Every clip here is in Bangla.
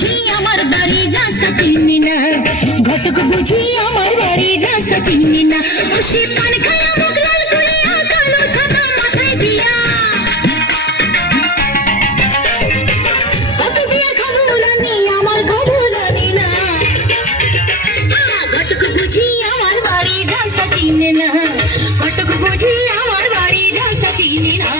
বুঝি আমার বাড়ির রাস্তা চিনি না, ঘটক বুঝি আমার বাড়ির রাস্তা চিনি না। ও সে পান খায়া মুখ লাল করিয়া কালো ছাতা মাথায় দিয়া, কত বিয়ার খবর আনি আমার খবর আনি না। ঘটক বুঝি আমার বাড়ির রাস্তা চিনি না, ঘটক বুঝি আমার বাড়ির রাস্তা চিনি না।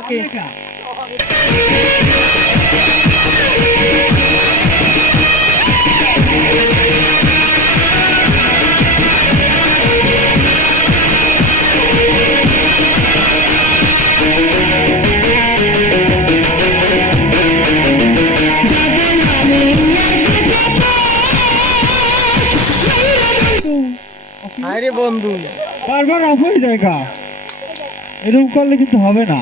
Okay. আরে বন্ধু বারবার অফ হয়ে যায় গা, এরকম করলে কিন্তু হবে না।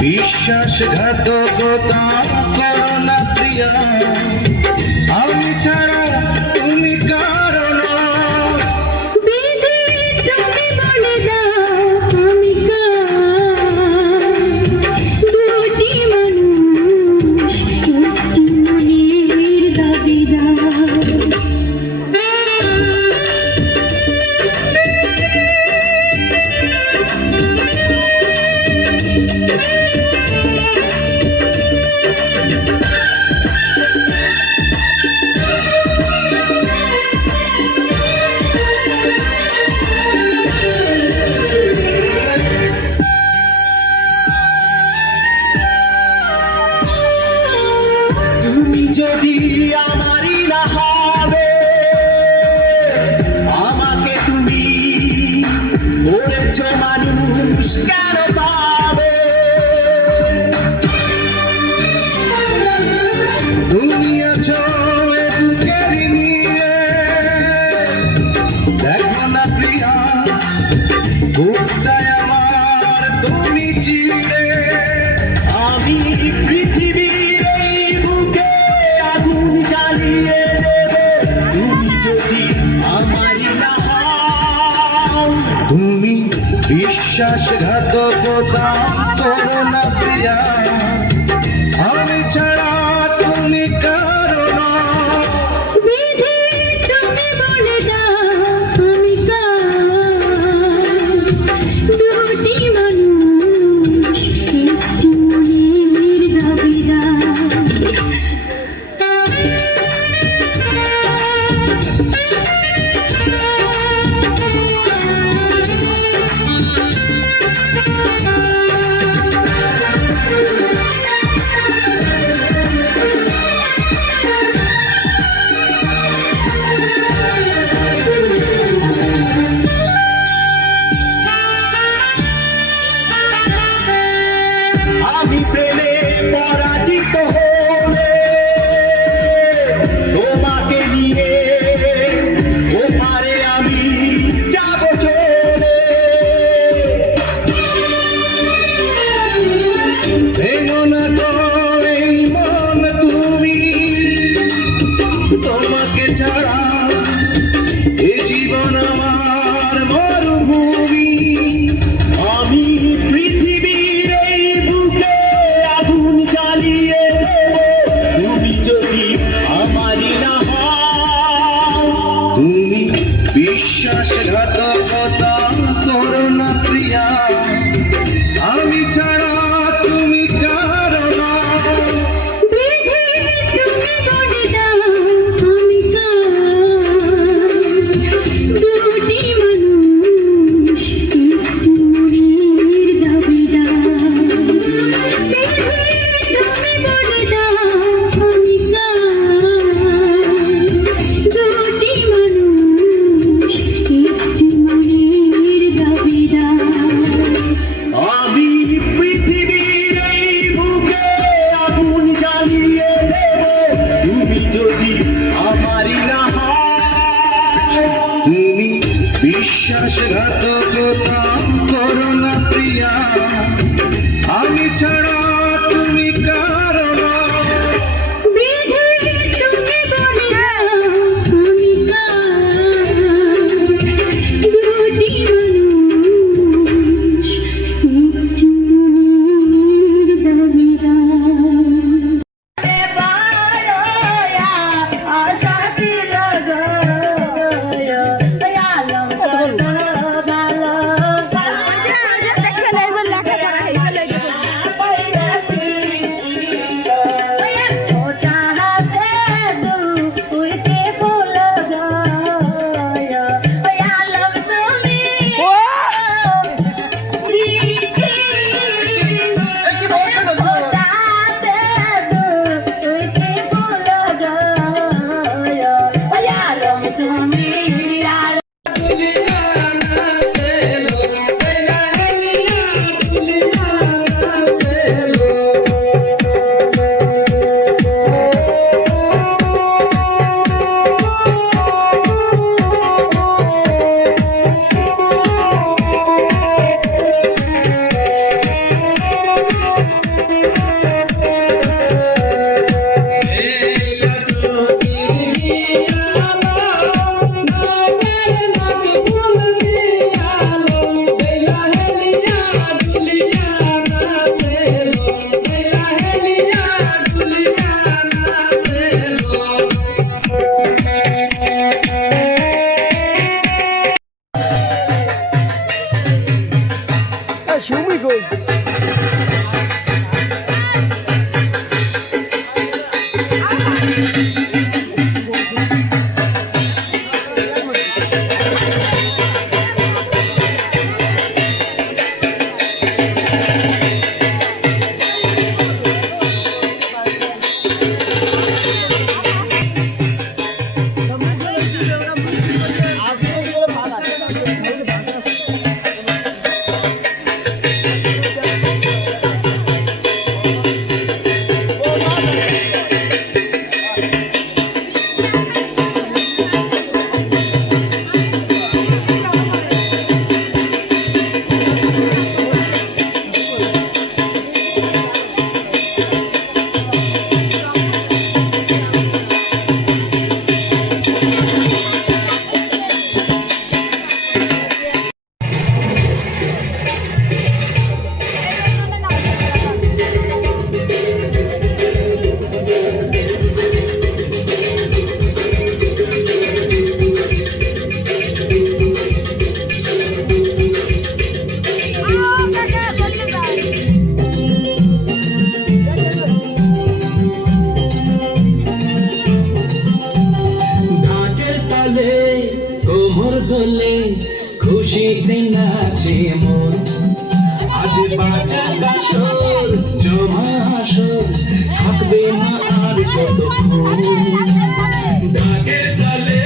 বিশ্বাসঘাতকতা করো না প্রিয়া, আমি ছাড়া তুমি কারো না। বিধি তুমি বলে দাও আমি কার, দুটি মানুষ একটি মনের দাবিদার। তুমি যদি আমারই না হবে, আমাকে তুমি বলেছ মানুষ কেন পাবে? ছিঁড়ে আমি পৃথিবীর এই বুকে আগুন জ্বালিয়ে দেব তুমি যদি আমারই না হও। তুমি বিশ্বাসঘাতকতা করো না প্রিয়া, আমি ছাড়া তুমি কারো না। বিধি তুমি বলে দাও আমি কার, দুটি মানুষ একটি মনের দাবিদার। আসর থাকবে না আর কতক্ষণ ঢাকের তালে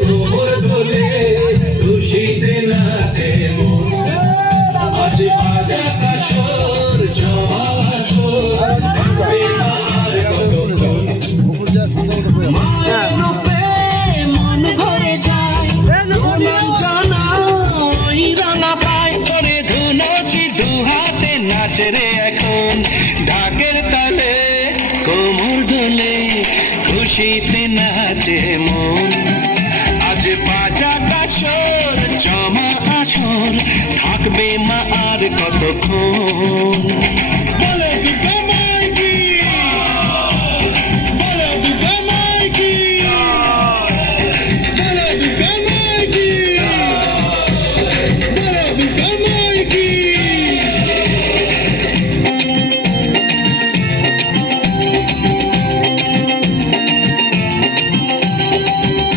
কোমর দোলে খুশিতে নাচে মন আজ বাজা কাসর জমা আসর থাকবে না আর কতক্ষণ মায়ের রূপে মন ভরে যায় মন জানা ওই রাঙা পায় করে ধুনোচি দুহাতে নাচে রে এখন ঢাকের তালে কোমর দোলে খুশিতে নাচে মন আজ বাজা কাসর জমা আসর থাকবে মা আর কতক্ষণ বলে দুর্গা মাইকি বলে দুর্গা মাইকি বলে দুর্গা মাইকি বলে দুর্গা মাইকি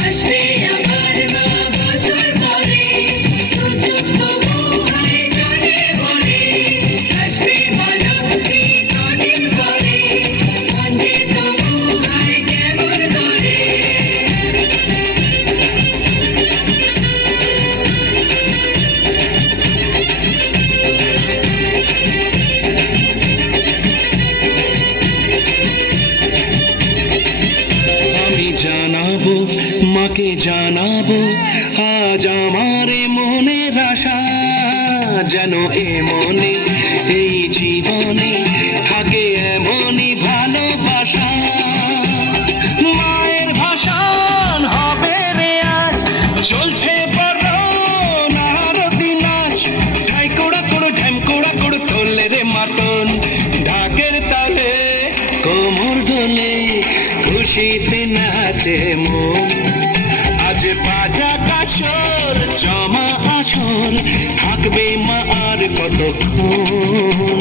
আসবে আমার মা বছর পরে দু চোখ তোমায় জলে ভরে আসবে মনমুখী কদিন পরে মন যে তোমায় কেমন করে আমি জানাবো মাকে জানাবো আজ আমার এ মনের আশা যেন এ মনে এই জীবনে থাকে এমনই ভালোবাসা মায়ের ভাষণ হবে রে আজ চলছে বরণ আরতি নাচ ঠাই কোড়া কোড়ো ঢ্যাম কোড়া কোড়ো তোলে রে মাতন ঢাকের তালে কোমর দোলে খুশিতে নাচে মন আজ বাজা কাসর জমা আসর থাকবে মা আর কতক্ষণ